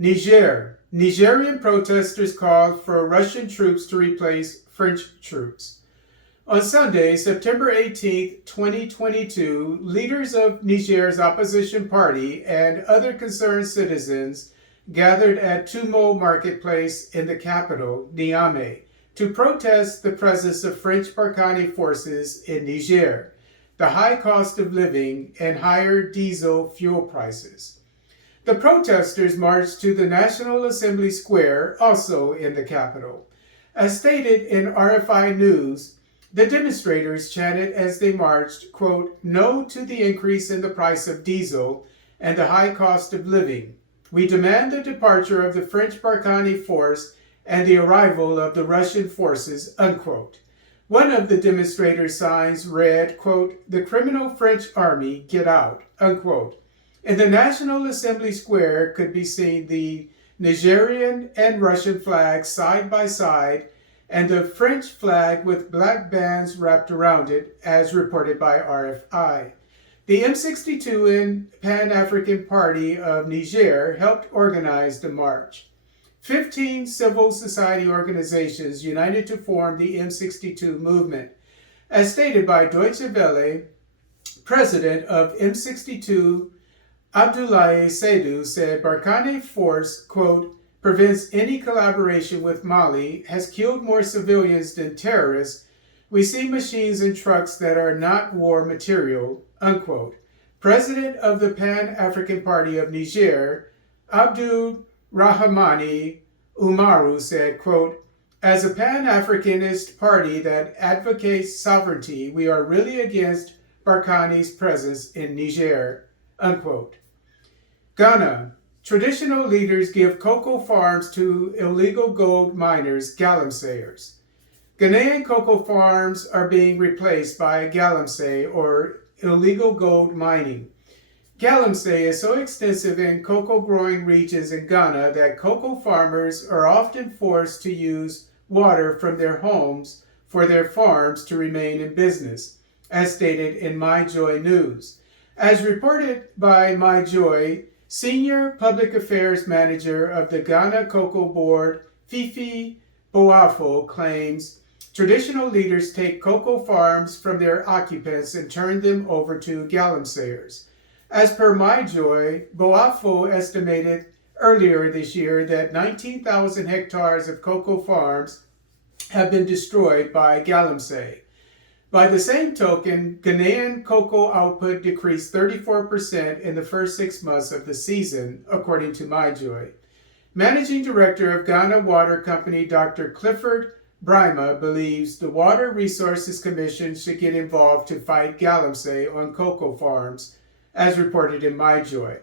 Niger. Nigerian protesters called for Russian troops to replace French troops. On Sunday, September 18, 2022, leaders of Niger's opposition party and other concerned citizens gathered at Toumo Market Place in the capital, Niamey, to protest the presence of French Barkhane forces in Niger, the high cost of living, and higher diesel fuel prices. The protesters marched to the National Assembly Square, also in the capital. As stated in RFI News, the demonstrators chanted as they marched, quote, "No to the increase in the price of diesel and the high cost of living. We demand the departure of the French Barkhane Force and the arrival of the Russian forces," unquote. One of the demonstrators' signs read, quote, "The criminal French army, get out," unquote. In the National Assembly Square could be seen the Nigerian and Russian flags side by side and the French flag with black bands wrapped around it, as reported by RFI. The M62 and Pan-African Party of Niger helped organize the march. 15 civil society organizations united to form the M62 movement. As stated by Deutsche Welle, president of M62 Abdoulaye Seydou said Barkhane Force, quote, "prevents any collaboration with Mali, has killed more civilians than terrorists. We see machines and trucks that are not war material," unquote. President of the Pan-African Party of Niger, Abdourahamane Oumarou said, quote, "As a Pan-Africanist party that advocates sovereignty, we are really against Barkhane's presence in Niger," unquote. Ghana. Traditional leaders give cocoa farms to illegal gold miners, galamseyers. Ghanaian cocoa farms are being replaced by galamsey, or illegal gold mining. Galamsey is so extensive in cocoa growing regions in Ghana that cocoa farmers are often forced to use water from their homes for their farms to remain in business, as stated in MyJoy News. As reported by MyJoy, Senior Public Affairs Manager of the Ghana Cocoa Board, Fifi Boafo, claims traditional leaders take cocoa farms from their occupants and turn them over to galamseyers. As per MyJoy, Boafo estimated earlier this year that 19,000 hectares of cocoa farms have been destroyed by galamsey. By the same token, Ghanaian cocoa output decreased 34% in the first 6 months of the season, according to MyJoy. Managing Director of Ghana Water Company, Dr. Clifford Brima, believes the Water Resources Commission should get involved to fight galamsey on cocoa farms, as reported in MyJoy.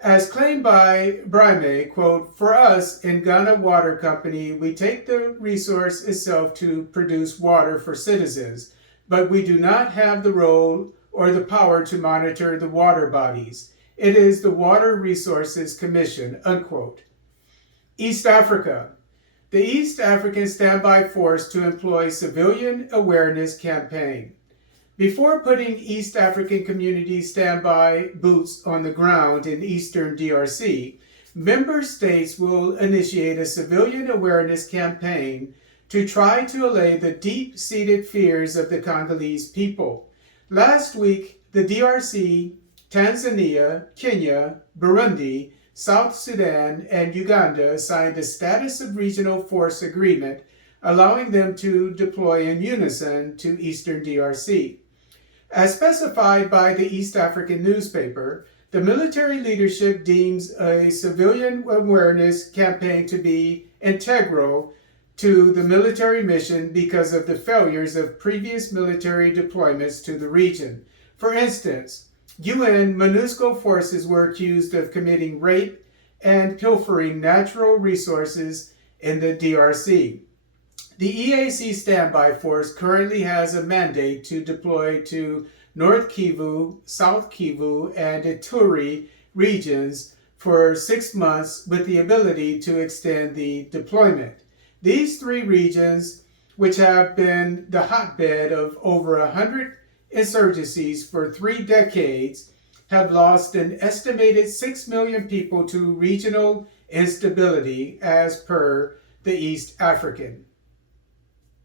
As claimed by Brime, quote, "For us in Ghana Water Company, we take the resource itself to produce water for citizens, but we do not have the role or the power to monitor the water bodies. It is the Water Resources Commission," unquote. East Africa. The East African Standby Force to employ Civilian Awareness Campaign. Before putting East African community standby boots on the ground in eastern DRC, member states will initiate a civilian awareness campaign to try to allay the deep-seated fears of the Congolese people. Last week, the DRC, Tanzania, Kenya, Burundi, South Sudan, and Uganda signed a Status of Regional Force Agreement, allowing them to deploy in unison to eastern DRC. As specified by the East African newspaper, the military leadership deems a civilian awareness campaign to be integral to the military mission because of the failures of previous military deployments to the region. For instance, UN MONUSCO forces were accused of committing rape and pilfering natural resources in the DRC. The EAC Standby Force currently has a mandate to deploy to North Kivu, South Kivu, and Ituri regions for 6 months with the ability to extend the deployment. These 3 regions, which have been the hotbed of over 100 insurgencies for 3 decades, have lost an estimated 6 million people to regional instability, as per the East African.